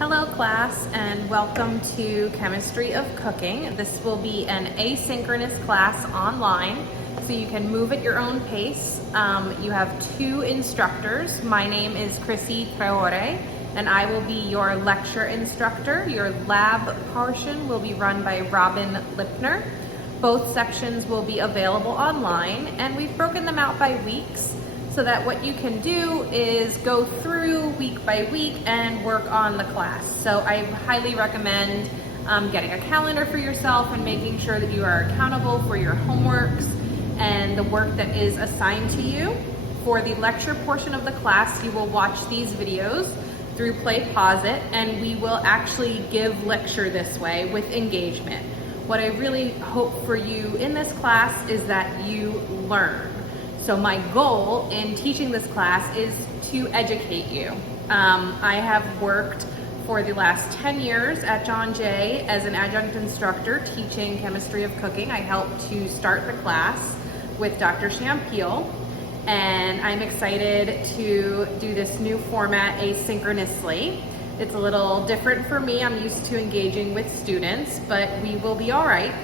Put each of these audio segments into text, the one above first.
Hello class, and welcome to Chemistry of Cooking. This will be an asynchronous class online, so you can move at your own pace. You have two instructors. My name is Chrissy Traore, and I will be your lecture instructor. Your lab portion will be run by Robin Lipner. Both sections will be available online, and we've broken them out by weeks, so that what you can do is go through week by week and work on the class. So I highly recommend getting a calendar for yourself and making sure that you are accountable for your homeworks and the work that is assigned to you. For the lecture portion of the class, you will watch these videos through Play Pause It, and we will actually give lecture this way with engagement. What I really hope for you in this class is that you learn. So my goal in teaching this class is to educate you. I have worked for the last 10 years at John Jay as an adjunct instructor teaching Chemistry of Cooking. I helped to start the class with Dr. Shampeel, and I'm excited to do this new format asynchronously. It's a little different for me. I'm used to engaging with students, but we will be all right.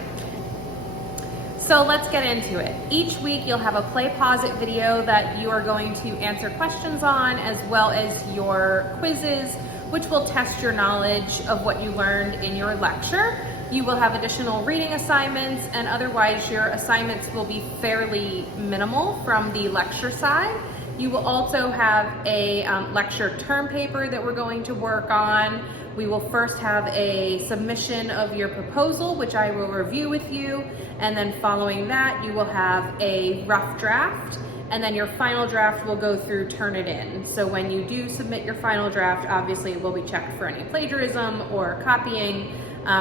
So let's get into it. Each week you'll have a Play Pause It video that you are going to answer questions on, as well as your quizzes, which will test your knowledge of what you learned in your lecture. You will have additional reading assignments, and otherwise your assignments will be fairly minimal from the lecture side. You will also have a lecture term paper that we're going to work on. We will first have a submission of your proposal, which I will review with you, and then following that you will have a rough draft, and then your final draft will go through Turnitin. So when you do submit your final draft, obviously it will be checked for any plagiarism or copying,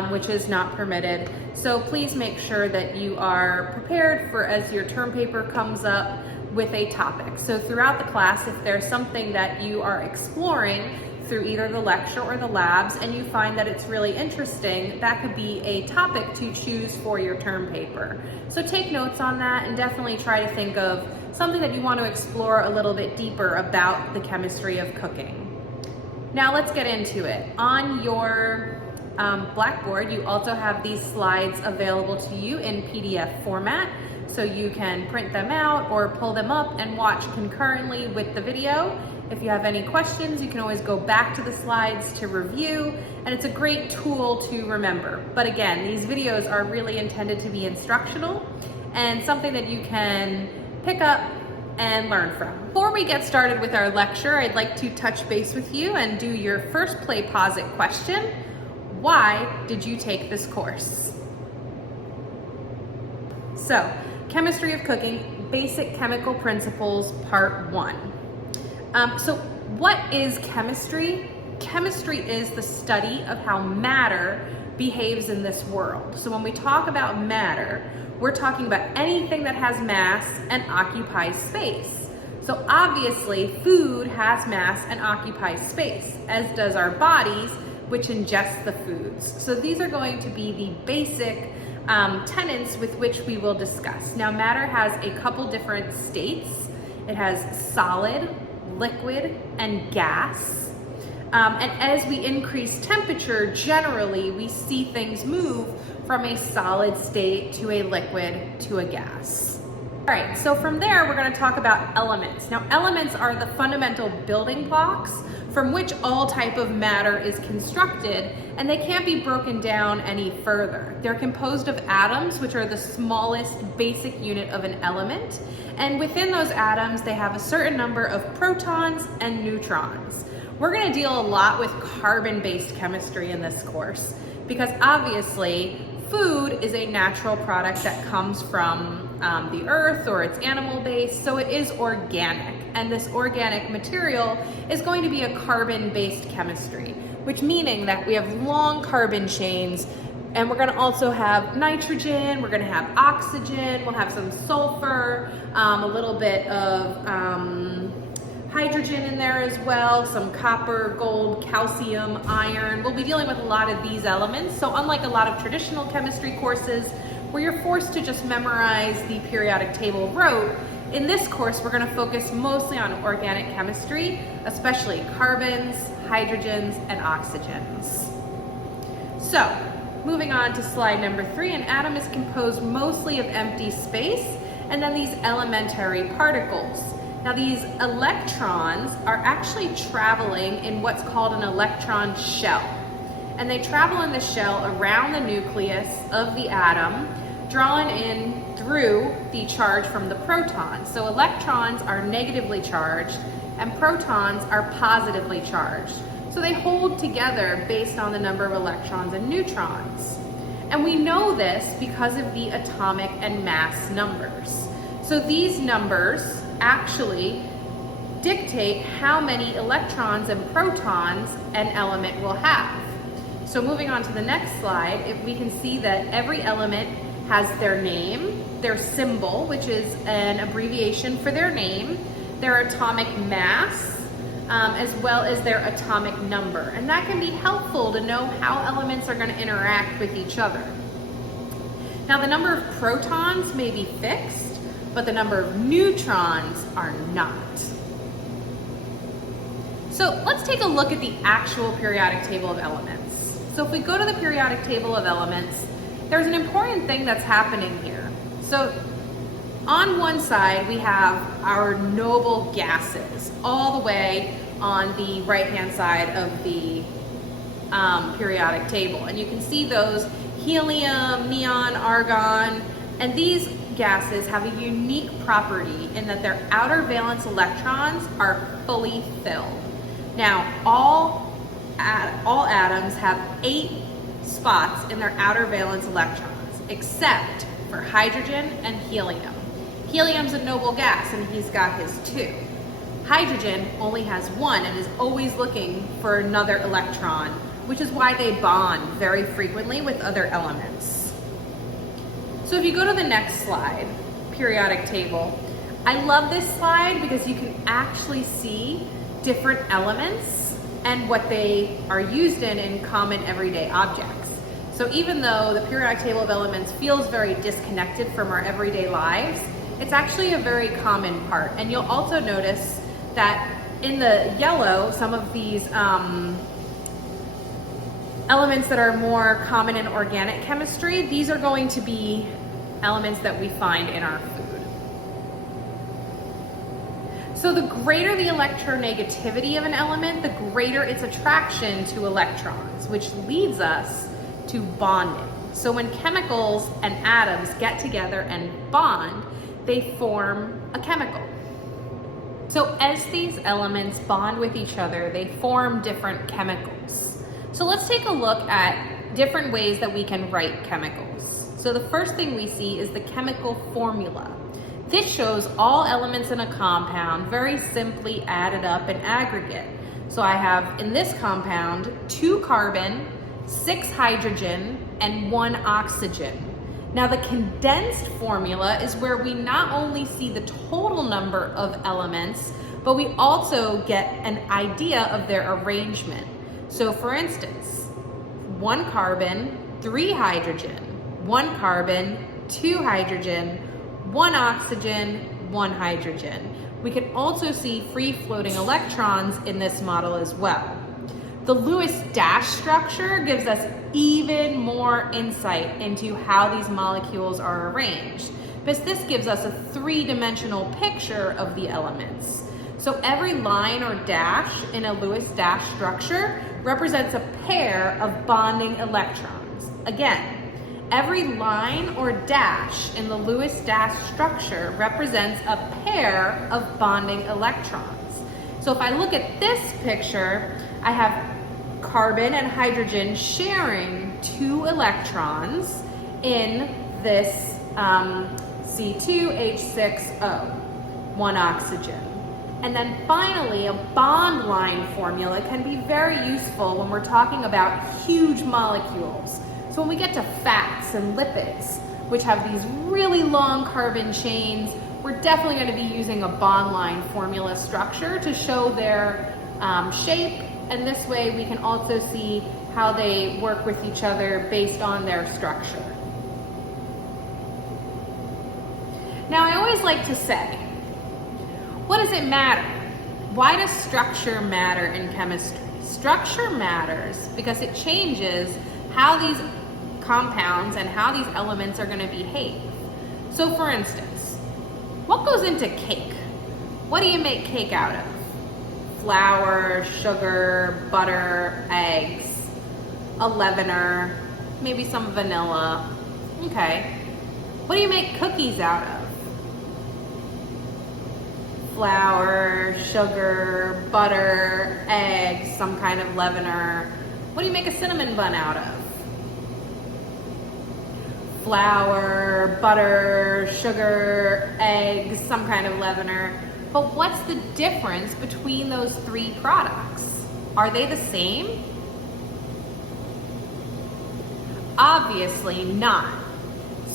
which is not permitted. So please make sure that you are prepared for as your term paper comes up with a topic. So throughout the class, if there's something that you are exploring through either the lecture or the labs and you find that it's really interesting, that could be a topic to choose for your term paper. So take notes on that and definitely try to think of something that you want to explore a little bit deeper about the chemistry of cooking. Now let's get into it. On your Blackboard, you also have these slides available to you in PDF format, so you can print them out or pull them up and watch concurrently with the video. If you have any questions, you can always go back to the slides to review, and it's a great tool to remember. But again, these videos are really intended to be instructional and something that you can pick up and learn from. Before we get started with our lecture, I'd like to touch base with you and do your first Play Pause It question. Why did you take this course? So, Chemistry of Cooking, Basic Chemical Principles, Part 1. So what is chemistry? Chemistry is the study of how matter behaves in this world. So when we talk about matter, we're talking about anything that has mass and occupies space. So obviously food has mass and occupies space, as does our bodies, which ingest the foods. So these are going to be the basic tenets with which we will discuss. Now, matter has a couple different states. It has solid, liquid, and gas. And as we increase temperature, generally we see things move from a solid state to a liquid to a gas. All right, so from there we're going to talk about elements. Now, elements are the fundamental building blocks from which all type of matter is constructed, and they can't be broken down any further. They're composed of atoms, which are the smallest basic unit of an element, and within those atoms they have a certain number of protons and neutrons. We're going to deal a lot with carbon-based chemistry in this course, because obviously food is a natural product that comes from the earth, or it's animal-based, so it is organic. And this organic material is going to be a carbon-based chemistry, which meaning that we have long carbon chains, and we're going to also have nitrogen, we're going to have oxygen, we'll have some sulfur, a little bit of hydrogen in there as well, some copper, gold, calcium, iron. We'll be dealing with a lot of these elements. So unlike a lot of traditional chemistry courses where you're forced to just memorize the periodic table rote, in this course we're going to focus mostly on organic chemistry, especially carbons, hydrogens, and oxygens. So, moving on to slide number 3, an atom is composed mostly of empty space and then these elementary particles. Now these electrons are actually traveling in what's called an electron shell. And they travel in the shell around the nucleus of the atom, drawn in through the charge from the protons. So electrons are negatively charged and protons are positively charged. So they hold together based on the number of electrons and neutrons. And we know this because of the atomic and mass numbers. So these numbers actually dictate how many electrons and protons an element will have. So moving on to the next slide, we can see that every element has their name, their symbol, which is an abbreviation for their name, their atomic mass, as well as their atomic number. And that can be helpful to know how elements are going to interact with each other. Now the number of protons may be fixed, but the number of neutrons are not. So let's take a look at the actual periodic table of elements. So if we go to the periodic table of elements, there's an important thing that's happening here. So on one side, we have our noble gases, all the way on the right-hand side of the periodic table. And you can see those: helium, neon, argon, and these gases have a unique property in that their outer valence electrons are fully filled. Now, all atoms have 8 spots in their outer valence electrons, except for hydrogen and helium. Helium's a noble gas, and he's got his 2. Hydrogen only has 1 and is always looking for another electron, which is why they bond very frequently with other elements. So if you go to the next slide, periodic table, I love this slide because you can actually see different elements and what they are used in common everyday objects. So even though the periodic table of elements feels very disconnected from our everyday lives, it's actually a very common part. And you'll also notice that in the yellow, some of these elements that are more common in organic chemistry, these are going to be elements that we find in our food. So the greater the electronegativity of an element, the greater its attraction to electrons, which leads us to bonding. So when chemicals and atoms get together and bond, they form a chemical. So as these elements bond with each other, they form different chemicals. So let's take a look at different ways that we can write chemicals. So the first thing we see is the chemical formula. This shows all elements in a compound very simply added up in aggregate. So I have in this compound 2 carbon, 6 hydrogen, and 1 oxygen. Now the condensed formula is where we not only see the total number of elements, but we also get an idea of their arrangement. So for instance, 1 carbon, 3 hydrogen, 1 carbon, 2 hydrogen, 1 oxygen, 1 hydrogen. We can also see free-floating electrons in this model as well. The Lewis dash structure gives us even more insight into how these molecules are arranged, because this gives us a 3-dimensional picture of the elements. So every line or dash in a Lewis dash structure represents a pair of bonding electrons. Again, every line or dash in the Lewis dash structure represents a pair of bonding electrons. So if I look at this picture, I have carbon and hydrogen sharing 2 electrons in this C2H6O, 1 oxygen. And then finally, a bond line formula can be very useful when we're talking about huge molecules. So when we get to fats and lipids, which have these really long carbon chains, we're definitely going to be using a bond line formula structure to show their shape, and this way we can also see how they work with each other based on their structure. Now I always like to say, what does it matter? Why does structure matter in chemistry? Structure matters because it changes how these compounds and how these elements are going to behave. So for instance, what goes into cake? What do you make cake out of? Flour, sugar, butter, eggs, a leavener, maybe some vanilla. Okay. What do you make cookies out of? Flour, sugar, butter, eggs, some kind of leavener. What do you make a cinnamon bun out of? Flour, butter, sugar, eggs, some kind of leavener. But what's the difference between those three products? Are they the same? Obviously not.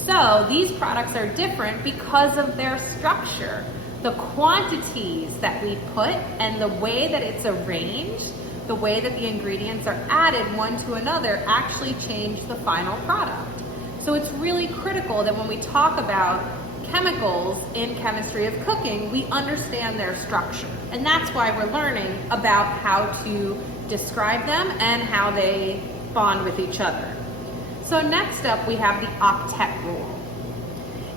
So these products are different because of their structure. The quantities that we put and the way that it's arranged, the way that the ingredients are added one to another actually change the final product. So it's really critical that when we talk about chemicals in chemistry of cooking, we understand their structure. And that's why we're learning about how to describe them and how they bond with each other. So next up, we have the octet rule.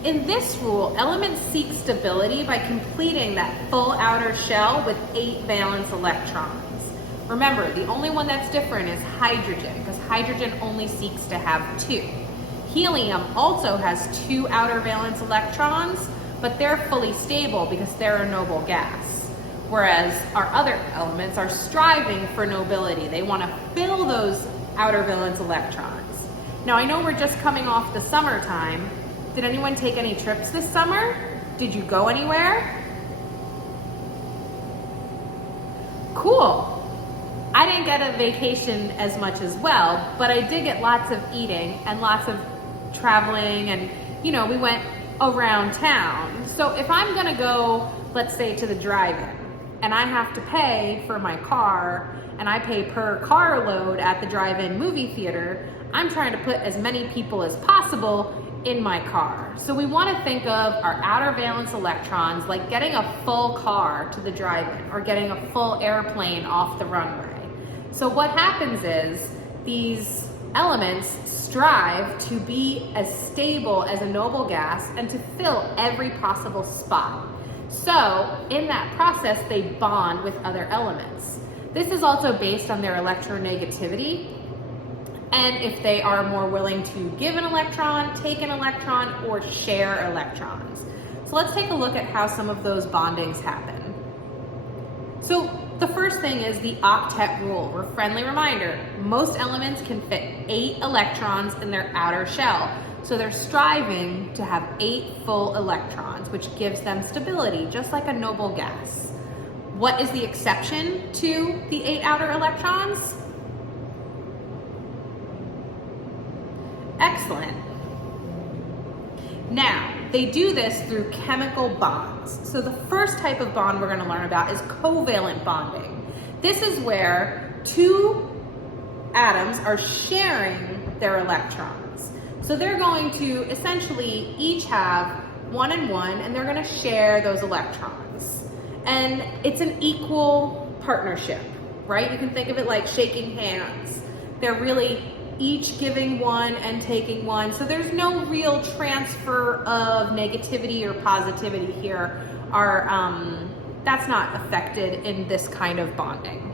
In this rule, elements seek stability by completing that full outer shell with 8 valence electrons. Remember, the only one that's different is hydrogen, because hydrogen only seeks to have 2. Helium also has 2 outer valence electrons, but they're fully stable because they're a noble gas. Whereas our other elements are striving for nobility. They want to fill those outer valence electrons. Now, I know we're just coming off the summertime. Did anyone take any trips this summer? Did you go anywhere? Cool. I didn't get a vacation as much as well, but I did get lots of eating and lots of traveling, and we went around town. So if I'm gonna go, let's say, to the drive-in, and I have to pay for my car, and I pay per car load at the drive-in movie theater, I'm trying to put as many people as possible in my car. So we want to think of our outer valence electrons like getting a full car to the drive-in or getting a full airplane off the runway. So what happens is these elements strive to be as stable as a noble gas and to fill every possible spot. So in that process, they bond with other elements. This is also based on their electronegativity, and if they are more willing to give an electron, take an electron, or share electrons. So let's take a look at how some of those bondings happen. So the first thing is the octet rule. A friendly reminder, most elements can fit 8 electrons in their outer shell. So they're striving to have 8 full electrons, which gives them stability, just like a noble gas. What is the exception to the 8 outer electrons? Excellent. Now, they do this through chemical bonds. So the first type of bond we're going to learn about is covalent bonding. This is where 2 atoms are sharing their electrons. So they're going to essentially each have 1 and 1, and they're going to share those electrons. And it's an equal partnership, right? You can think of it like shaking hands. They're really each giving 1 and taking 1. So there's no real transfer of negativity or positivity here. That's not affected in this kind of bonding.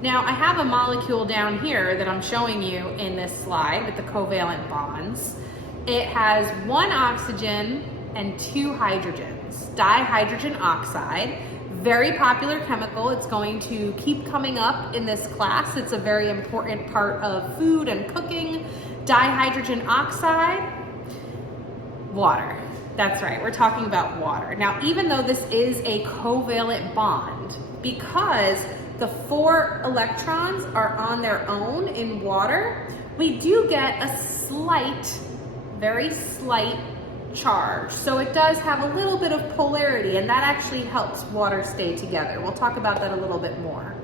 Now, I have a molecule down here that I'm showing you in this slide with the covalent bonds. It has 1 oxygen and 2 hydrogens, dihydrogen oxide. Very popular chemical. It's going to keep coming up in this class. It's a very important part of food and cooking. Dihydrogen oxide, water. That's right, we're talking about water. Now, even though this is a covalent bond, because the 4 electrons are on their own in water, we do get a slight, very slight charge. So it does have a little bit of polarity, and that actually helps water stay together. We'll talk about that a little bit more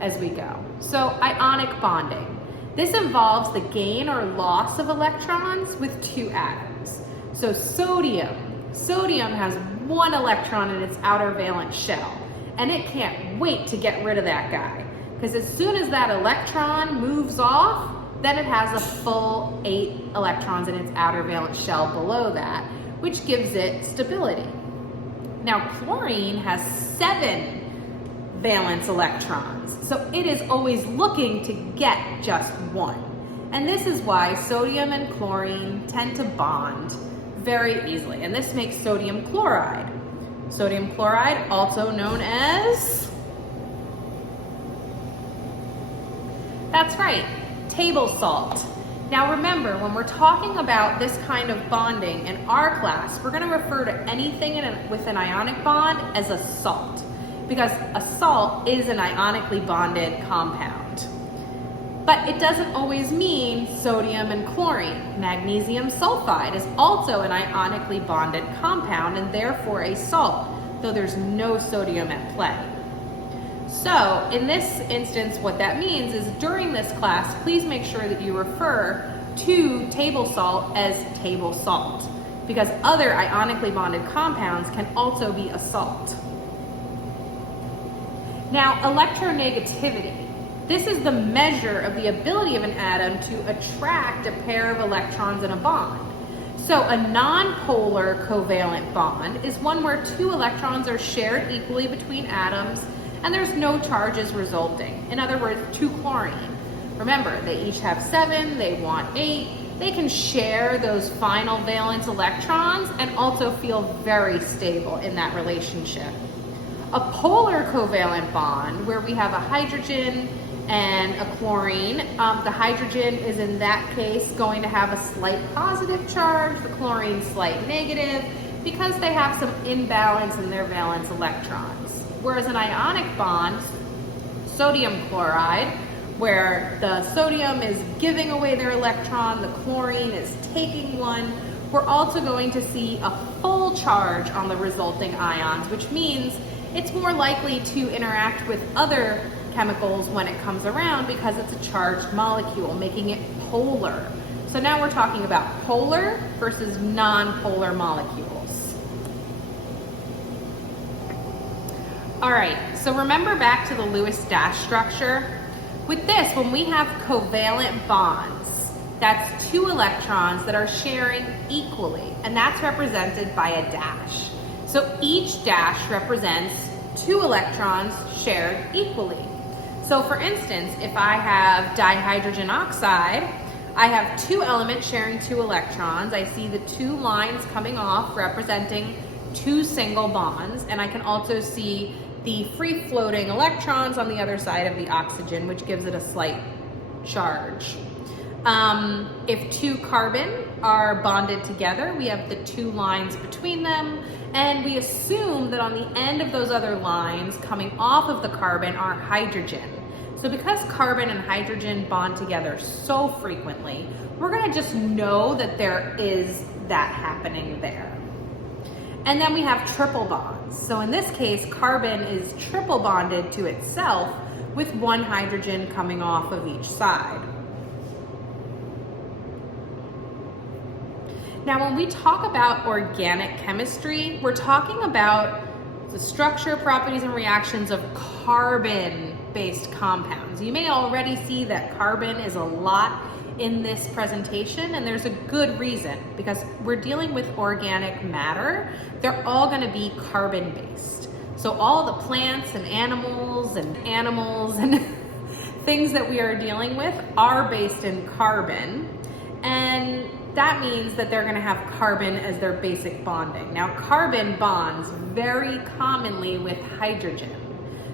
as we go. So ionic bonding. This involves the gain or loss of electrons with 2 atoms. So sodium has 1 electron in its outer valence shell, and it can't wait to get rid of that guy. because as soon as that electron moves off, then it has a full 8 electrons in its outer valence shell below that, which gives it stability. Now, chlorine has 7 valence electrons, so it is always looking to get just 1. And this is why sodium and chlorine tend to bond very easily, and this makes sodium chloride. Sodium chloride, also known as, that's right, table salt. Now remember, when we're talking about this kind of bonding in our class, we're going to refer to anything with an ionic bond as a salt, because a salt is an ionically bonded compound. But it doesn't always mean sodium and chlorine. Magnesium sulfide is also an ionically bonded compound and therefore a salt, though there's no sodium at play. So in this instance, what that means is during this class, please make sure that you refer to table salt as table salt, because other ionically bonded compounds can also be a salt. Now, electronegativity. This is the measure of the ability of an atom to attract a pair of electrons in a bond. So a nonpolar covalent bond is one where 2 electrons are shared equally between atoms and there's no charges resulting. In other words, 2 chlorine. Remember, they each have 7, they want 8. They can share those final valence electrons and also feel very stable in that relationship. A polar covalent bond, where we have a hydrogen and a chlorine, the hydrogen is in that case going to have a slight positive charge, the chlorine slight negative, because they have some imbalance in their valence electrons. Whereas an ionic bond, sodium chloride, where the sodium is giving away their electron, the chlorine is taking one, we're also going to see a full charge on the resulting ions, which means it's more likely to interact with other chemicals when it comes around because it's a charged molecule, making it polar. So now we're talking about polar versus non-polar molecules. All right, so remember back to the Lewis-Dash structure? With this, when we have covalent bonds, that's 2 electrons that are sharing equally, and that's represented by a dash. So each dash represents 2 electrons shared equally. So for instance, if I have dihydrogen oxide, I have 2 elements sharing 2 electrons. I see the 2 lines coming off representing 2 single bonds, and I can also see the free-floating electrons on the other side of the oxygen, which gives it a slight charge. If 2 carbon are bonded together, we have the 2 lines between them, and we assume that on the end of those other lines coming off of the carbon are hydrogen. So because carbon and hydrogen bond together so frequently, we're going to just know that there is that happening there. And then we have triple bonds. So in this case, carbon is triple bonded to itself with 1 hydrogen coming off of each side. Now, when we talk about organic chemistry, we're talking about the structure, properties, and reactions of carbon-based compounds. You may already see that carbon is a lot in this presentation, and there's a good reason, because we're dealing with organic matter. They're all going to be carbon-based. So all the plants and animals and things that we are dealing with are based in carbon, and that means that they're going to have carbon as their basic bonding. Now, carbon bonds very commonly with hydrogen.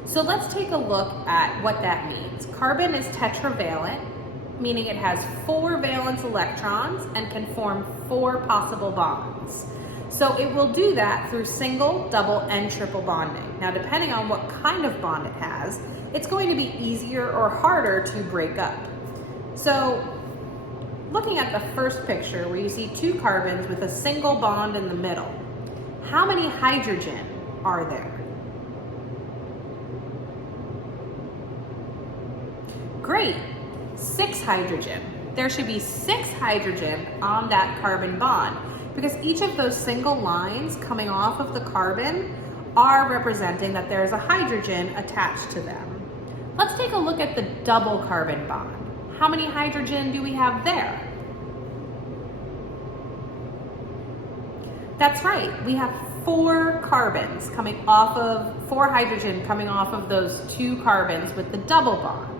So let's take a look at what that means. Carbon is tetravalent, meaning it has 4 valence electrons and can form 4 possible bonds. So it will do that through single, double, and triple bonding. Now, depending on what kind of bond it has, it's going to be easier or harder to break up. So looking at the first picture where you see 2 carbons with a single bond in the middle, how many hydrogen are there? Great, 6 hydrogen. There should be 6 hydrogen on that carbon bond because each of those single lines coming off of the carbon are representing that there's a hydrogen attached to them. Let's take a look at the double carbon bond. How many hydrogen do we have there? That's right, we have 4 hydrogen coming off of those 2 carbons with the double bond.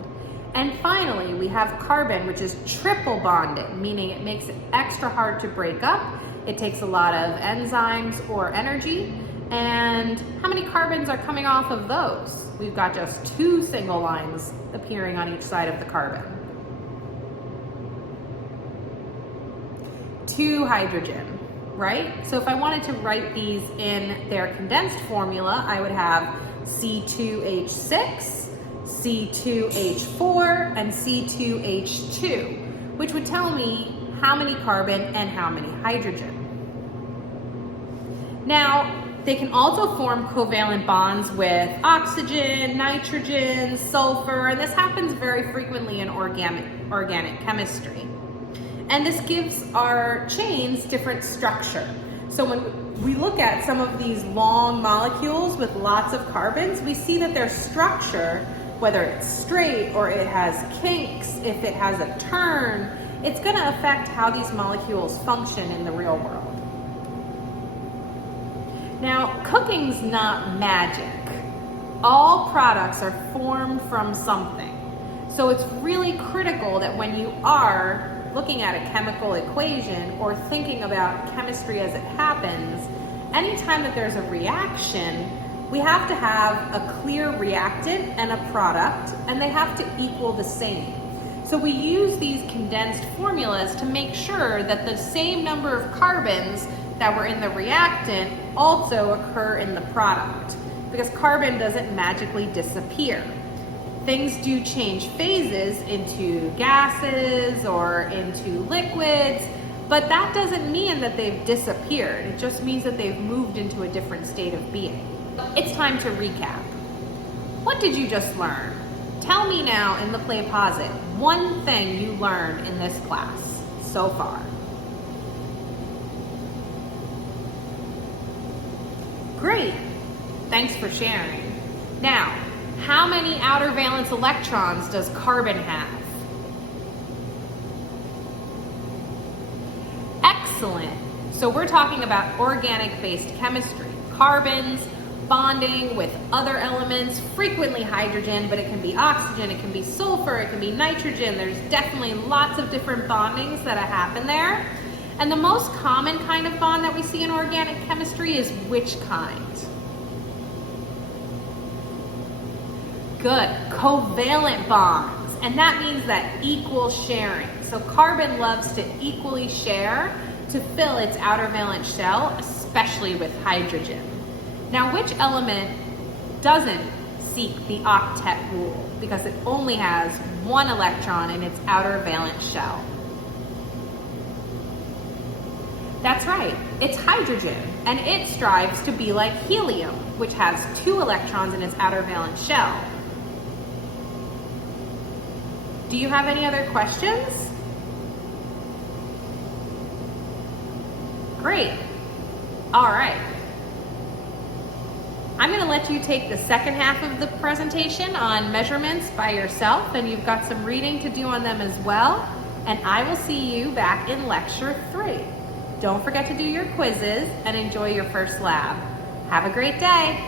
And finally, we have carbon, which is triple bonded, meaning it makes it extra hard to break up. It takes a lot of enzymes or energy. And how many carbons are coming off of those? We've got just 2 single lines appearing on each side of the carbon. 2 hydrogen, right? So if I wanted to write these in their condensed formula, I would have C2H6, C2H4, and C2H2, which would tell me how many carbon and how many hydrogen. Now, they can also form covalent bonds with oxygen, nitrogen, sulfur, and this happens very frequently in organic chemistry. And this gives our chains different structure. So when we look at some of these long molecules with lots of carbons, we see that their structure, whether it's straight or it has kinks, if it has a turn, it's going to affect how these molecules function in the real world. Now, cooking's not magic. All products are formed from something. So it's really critical that when you are looking at a chemical equation or thinking about chemistry as it happens, anytime that there's a reaction, we have to have a clear reactant and a product, and they have to equal the same. So we use these condensed formulas to make sure that the same number of carbons that were in the reactant also occur in the product, because carbon doesn't magically disappear. Things do change phases into gases or into liquids, but that doesn't mean that they've disappeared. It just means that they've moved into a different state of being. It's time to recap. What did you just learn? Tell me now in the Play Pause It one thing you learned in this class so far. Great, thanks for sharing. Now, how many outer valence electrons does carbon have? Excellent. So we're talking about organic-based chemistry. Carbons bonding with other elements, frequently hydrogen, but it can be oxygen, it can be sulfur, it can be nitrogen. There's definitely lots of different bondings that happen there. And the most common kind of bond that we see in organic chemistry is which kind? Good, covalent bonds. And that means that equal sharing. So carbon loves to equally share to fill its outer valence shell, especially with hydrogen. Now, which element doesn't seek the octet rule because it only has 1 electron in its outer valence shell? That's right, it's hydrogen, and it strives to be like helium, which has 2 electrons in its outer valence shell. Do you have any other questions? Great. All right. I'm going to let you take the second half of the presentation on measurements by yourself, and you've got some reading to do on them as well. And I will see you back in lecture 3. Don't forget to do your quizzes and enjoy your first lab. Have a great day.